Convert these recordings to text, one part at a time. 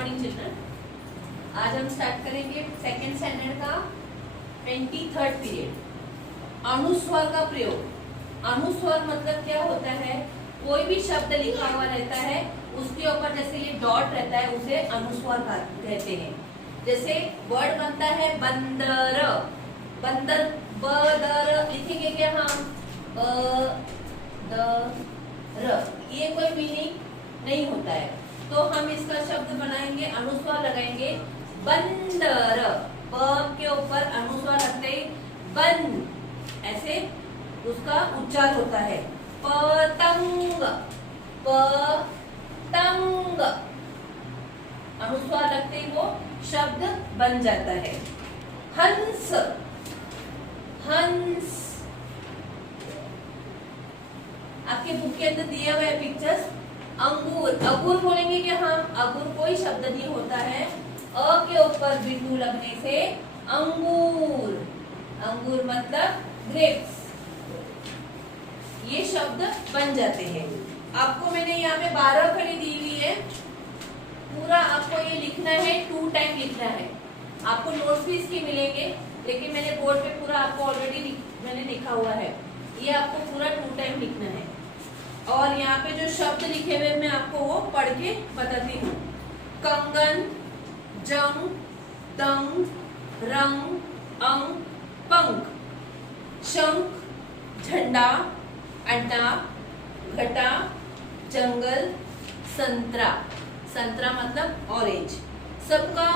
Morning children. आज हम start करेंगे सेकेंड स्टैंडर्ड का 23rd पीरियड। अनुस्वर का प्रयोग। अनुस्वर मतलब क्या होता है, कोई भी शब्द लिखा हुआ रहता है उसके ऊपर जैसे ये डॉट रहता है उसे अनुस्वर कहते हैं। जैसे वर्ड बनता है बंदर, बंदर बदर लिखेंगे क्या हम द, ये कोई मीनिंग नहीं होता है, तो हम इसका शब्द बनाएंगे, अनुस्वर लगाएंगे बंदर। ब के ऊपर अनुस्वर रखते ही बन, ऐसे उसका उच्चार होता है। पतंग, पतंग, अनुस्वर लगते ही वो शब्द बन जाता है। हंस, हंस, आपके बुक के अंदर दिए हुए पिक्चर्स। अंगूर, अंगूर बोलेंगे कि हम अंगूर कोई शब्द नहीं होता है, अ के ऊपर बिंदु लगने से अंगूर, अंगूर मतलब ग्रेप्स, ये शब्द बन जाते हैं। आपको मैंने यहाँ पे 12 खड़ी दी हुई है, पूरा आपको ये लिखना है, 2 टाइम लिखना है। आपको नोट्स भी इसके मिलेंगे, लेकिन मैंने बोर्ड पे पूरा आपको ऑलरेडी मैंने लिखा हुआ है, ये आपको पूरा 2 टाइम लिखना है। और यहाँ पे जो शब्द लिखे हुए मैं आपको वो पढ़ के बताती हूँ। कंगन, जंग, दंग, रंग, अंग, पंख, शंख, झंडा, अड्डा, घटा, जंगल, संतरा, संतरा मतलब ऑरेंज। सबका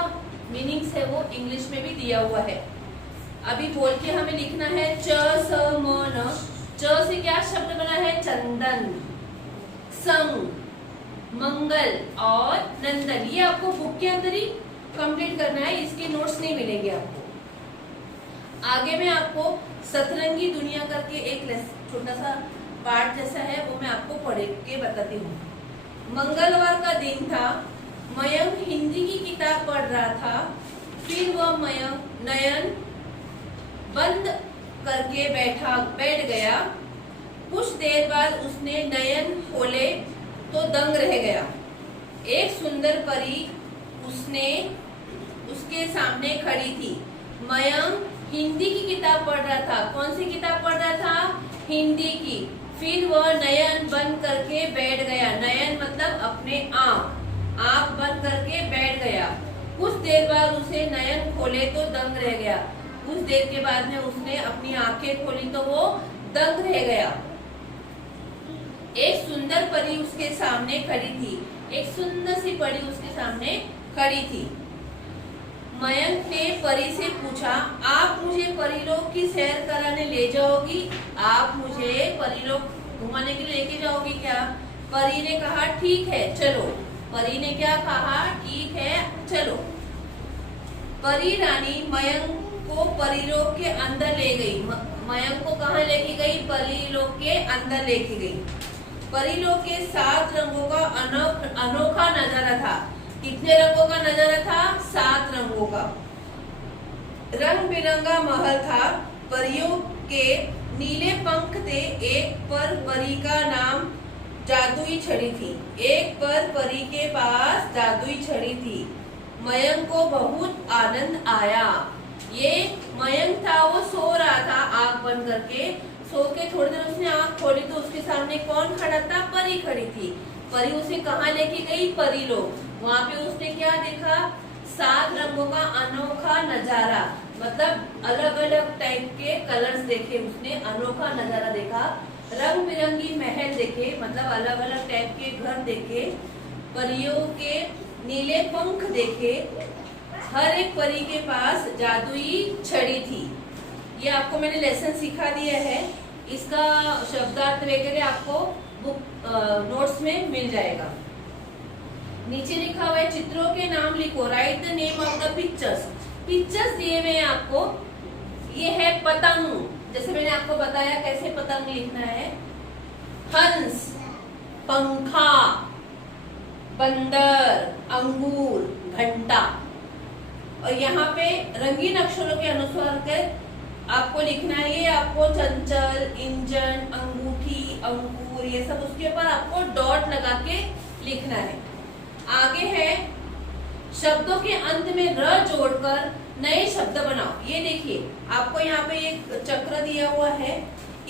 मीनिंग्स है वो इंग्लिश में भी दिया हुआ है। अभी बोल के हमें लिखना है च स म न। च से क्या शब्द बना है, चंदन, संग, मंगल और नंदन। ये आपको बुक के अंदर ही कंप्लीट करना है, इसके नोट्स नहीं मिलेंगे आपको। आगे में आपको सतरंगी दुनिया करके एक छोटा सा पार्ट जैसा है, वो मैं आपको पढ़ के बताती हूँ। मंगलवार का दिन था, मयंक हिंदी की किताब पढ़ रहा था। फिर वह मयंक नयन बंद करके बैठ गया। कुछ देर बाद उसने नयन खोले तो दंग रह गया। एक सुंदर परी उसके सामने खड़ी थी। मयंक हिंदी की किताब पढ़ रहा था। कौन सी किताब पढ़ रहा था, हिंदी की। फिर वह नयन बंद करके बैठ गया। नयन मतलब अपने आँख बंद करके बैठ गया। कुछ देर बाद उसे नयन खोले तो दंग रह गया। कुछ देर के बाद में उसने अपनी आंखें खोली तो वो दंग रह गया। एक सुंदर परी उसके सामने खड़ी थी। एक सुंदर सी परी उसके सामने खड़ी थी। मयंक ने परी से पूछा, आप मुझे परीलोक की सैर कराने ले जाओगी? आप मुझे परीलोक घुमाने के लिए लेके जाओगी क्या? परी ने कहा ठीक है चलो। परी ने क्या कहा, ठीक है चलो। परी रानी मयंक को परीलोक के अंदर ले गई। मयंक को कहाँ लेके गई, परीलोक के अंदर लेके गई। परीलोक के 7 रंगों का अनोखा नजारा था। कितने रंगों का नजारा था, 7 रंगों का। रंग बिरंगा महल था। परियों के नीले पंख थे। एक पर परी का नाम जादुई छड़ी थी। एक पर परी के पास जादुई छड़ी थी। मयंक को बहुत आनंद आया। ये मयंक था, वो सो रहा था आंख बंद करके। सो के थोड़ी देर उसने आंख खोली तो उसके सामने कौन खड़ा था, परी खड़ी थी। परी उसे कहाँ लेके गई, परीलोक। वहाँ पे उसने क्या देखा, 7 रंगों का अनोखा नजारा, मतलब अलग अलग टाइप के कलर्स देखे उसने, अनोखा नजारा देखा। रंग बिरंगी महल देखे, मतलब अलग अलग टाइप के घर देखे। परियों के नीले पंख देखे। हर एक परी के पास जादुई छड़ी थी। ये आपको मैंने लेसन सिखा दिया है, इसका शब्दार्थ वगैरह आपको बुक नोट्स में मिल जाएगा। नीचे लिखा हुआ है चित्रों के नाम लिखो, right the name of the pictures. Pictures दिए हुए हैं आपको। ये है पतंग, जैसे मैंने आपको बताया कैसे पतंग लिखना है। हंस, पंखा, बंदर, अंगूर, घंटा। और यहाँ पे रंगीन अक्षरों के अनुसार कर आपको लिखना है। ये आपको चंचल, इंजन, अंगूठी, अंकुर, ये सब उसके ऊपर आपको डॉट लगा के लिखना है। आगे है शब्दों के अंत में र जोड़कर नए शब्द बनाओ। ये देखिए आपको यहाँ पे एक चक्र दिया हुआ है,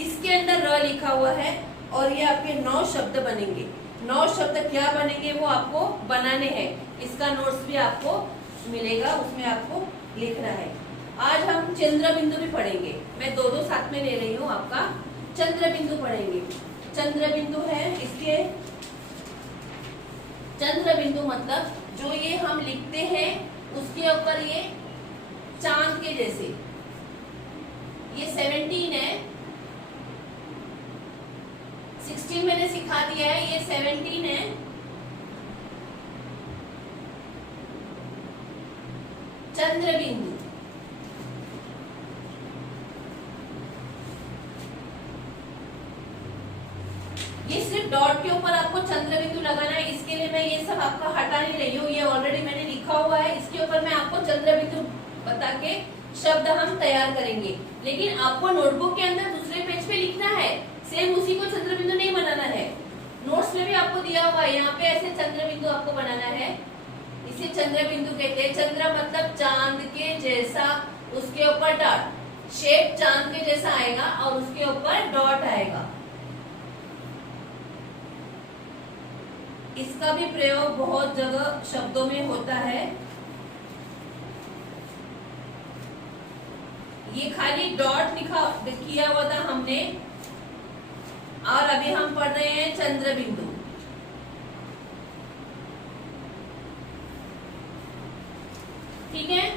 इसके अंदर र लिखा हुआ है और ये आपके 9 शब्द बनेंगे। 9 शब्द क्या बनेंगे वो आपको बनाने हैं। इसका नोट्स भी आपको मिलेगा, उसमें आपको लिखना है। आज हम चंद्र बिंदु भी पढ़ेंगे, मैं दो साथ में ले रही हूँ। आपका चंद्र बिंदु पढ़ेंगे। चंद्र बिंदु है, इसके चंद्र बिंदु मतलब जो ये हम लिखते हैं उसके ऊपर ये चांद के जैसे, ये 17 है, 16 मैंने सिखा दिया है, ये 17 है। चंद्र बिंदु ये सिर्फ डॉट के ऊपर आपको चंद्र बिंदु लगाना है। इसके लिए मैं ये सब आपका हटा नहीं रही हूँ, ये ऑलरेडी मैंने लिखा हुआ है। इसके ऊपर मैं आपको चंद्र बिंदु बता के शब्द हम तैयार करेंगे, लेकिन आपको नोटबुक के अंदर दूसरे पेज पे लिखना है। सेम उसी को चंद्र बिंदु नहीं बनाना है। नोट्स में भी आपको दिया हुआ है, यहाँ पे ऐसे चंद्र बिंदु आपको बनाना है। इसे चंद्र बिंदु कहते हैं। चंद्र मतलब चांद के जैसा, उसके ऊपर डॉट, शेप चांद के जैसा आएगा और उसके ऊपर डॉट आएगा। इसका भी प्रयोग बहुत जगह शब्दों में होता है। ये खाली डॉट लिखा किया हुआ था हमने, और अभी हम पढ़ रहे हैं चंद्र बिंदु। ठीक है,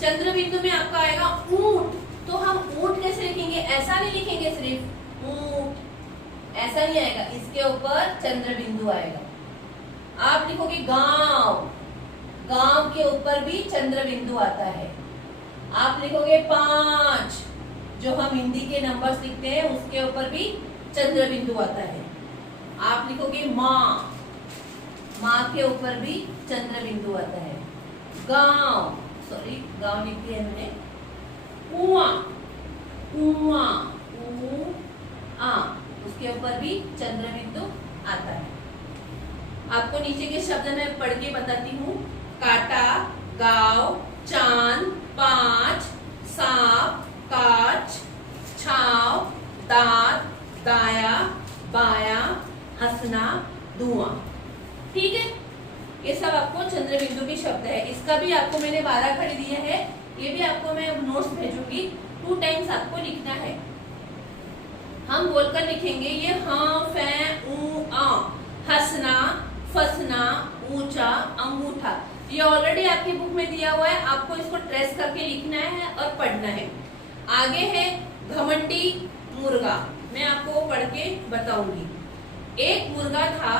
चंद्र बिंदु में आपका आएगा ऊंट। तो हम ऊंट कैसे लिखेंगे? ऐसा नहीं लिखेंगे सिर्फ ऊंट, ऐसा नहीं आएगा, इसके ऊपर चंद्र बिंदु आएगा। आप लिखोगे गांव, गांव के ऊपर भी चंद्र बिंदु आता है। आप लिखोगे 5, जो हम हिंदी के नंबर्स लिखते हैं उसके ऊपर भी चंद्र बिंदु आता है। आप लिखोगे माँ, माँ के ऊपर भी चंद्र बिंदु आता है। गांव, सॉरी गांव लिख दिया मैंने। कुआं, कुआं, उसके ऊपर भी चंद्र बिंदु आता है। आपको नीचे के शब्द में पढ़ के बताती हूँ। काटा, गांव, चांद, 5, सांप, कांच, छाव, दांत, दाया, बाया, हंसना, धुआं। ठीक है, ये सब आपको चंद्र बिंदु के शब्द है। इसका भी आपको मैंने 12 खड़ी दिए है, ये भी आपको मैं नोट्स भेजूंगी। 2 टाइम्स आपको लिखना है। हम बोलकर लिखेंगे ये हाँ, फै, ऊ, आ। हंसना, फसना, ऊंचा, अंगूठा। ये ऑलरेडी आपकी बुक में दिया हुआ है, आपको इसको ट्रेस करके लिखना है और पढ़ना है। आगे है घमंडी मुर्गा, मैं आपको पढ़ के बताऊंगी। एक मुर्गा था,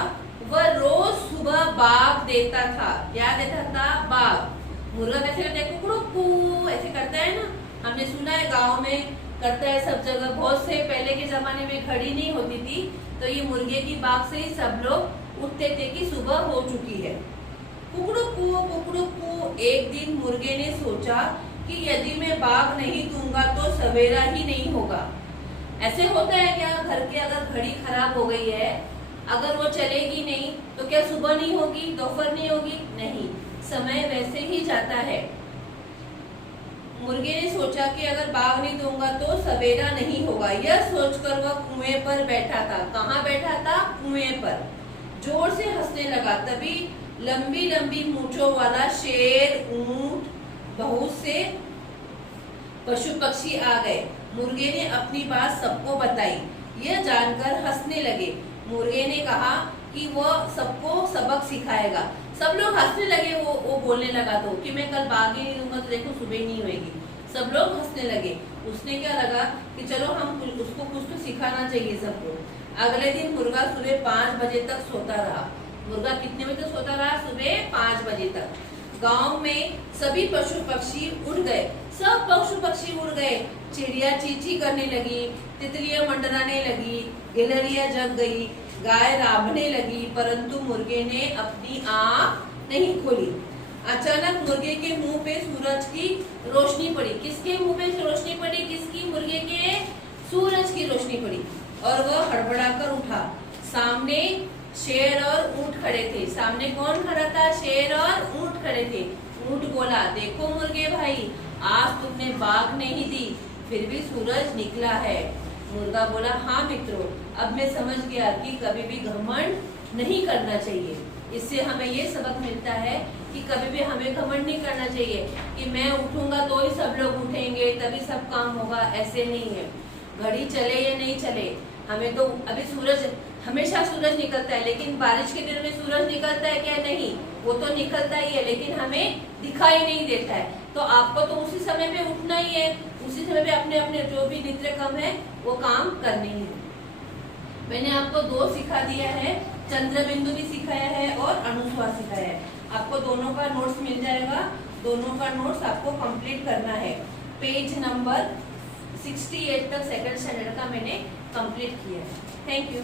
वह रोज सुबह बाग देता था। क्या देता था? बाग। मुर्गा कैसे करता है? कुकड़ू ऐसे करता है ना, हमने सुना है, गाँव में करता है सब जगह। बहुत से पहले के जमाने में घड़ी नहीं होती थी, तो ये मुर्गे की बाग से ही सब लोग उठते थे कि सुबह हो चुकी है। कुकड़ू। एक दिन मुर्गे ने सोचा कि यदि मैं बाग नहीं दूंगा तो सवेरा ही नहीं होगा। ऐसे होता है क्या? घर के अगर घड़ी खराब हो गई है, अगर वो चलेगी नहीं तो क्या सुबह नहीं होगी, दोपहर नहीं होगी? नहीं, समय वैसे ही जाता है। मुर्गे ने सोचा कि अगर बाग नहीं दूंगा तो सवेरा नहीं होगा। यह सोचकर वह कुएं पर बैठा था। कहाँ बैठा था? कुएं पर। जोर से हंसने लगा। तभी लंबी लंबी मूंछों वाला शेर, ऊंट, बहुत से पशु पक्षी आ गए। मुर्गे ने अपनी बात सबको बताई। यह जानकर हंसने लगे। मुर्गे ने कहा कि वह सबको सबक सिखाएगा। सब लोग हंसने लगे। वो बोलने लगा तो कि मैं कल बाग ही नहीं दूंगा तो देखो सुबह ही नहीं होगी। सब लोग हंसने लगे। उसने क्या लगा कि चलो हम उसको कुछ तो सिखाना चाहिए सबको। अगले दिन मुर्गा सुबह 5 बजे तक सोता रहा। मुर्गा कितने बजे तक सोता रहा? सुबह 5 बजे तक। गांव में सभी पशु पक्षी उड़ गए। सब पशु पक्षी उड़ गए। चिड़िया चींची करने लगी, तितलियां मंडराने लगी, गिलहरियां जग गई, गाय राबने लगी, परंतु मुर्गे ने अपनी आँख नहीं खोली। अचानक मुर्गे के मुंह पे सूरज की रोशनी पड़ी। किसके मुंह पे रोशनी पड़ी? किसकी? मुर्गे के। सूरज की रोशनी पड़ी और वह हड़बड़ाकर उठा। सामने शेर और ऊंट खड़े थे। सामने कौन खड़ा था? शेर और ऊंट खड़े थे। ऊंट बोला, देखो मुर्गे भाई, आज तुमने बाघ नहीं दी, फिर भी सूरज निकला है। मुर्गा बोला, हाँ मित्रों, अब मैं समझ गया कि कभी भी घमंड नहीं करना चाहिए। इससे हमें ये सबक मिलता है कि कभी भी हमें घमंड नहीं करना चाहिए कि मैं उठूंगा तो ही सब लोग उठेंगे, तभी सब काम होगा। ऐसे नहीं है। घड़ी चले या नहीं चले, हमें तो अभी सूरज, हमेशा सूरज निकलता है, लेकिन बारिश के दिन में सूरज निकलता है क्या? नहीं, वो तो निकलता ही है, लेकिन हमें दिखाई नहीं देता है। तो आपको तो उसी समय पे उठना ही है, उसी समय पे अपने अपने जो भी नित्य काम है वो काम करनी है। मैंने आपको 2 सिखा दिया है, चंद्र बिंदु भी सिखाया है और अनुस्वार सिखाया है। आपको दोनों का नोट्स मिल जाएगा, दोनों का नोट्स आपको कंप्लीट करना है। पेज नंबर 68 तक सेकंड स्टैंडर्ड का मैंने कंप्लीट किया है। Thank you.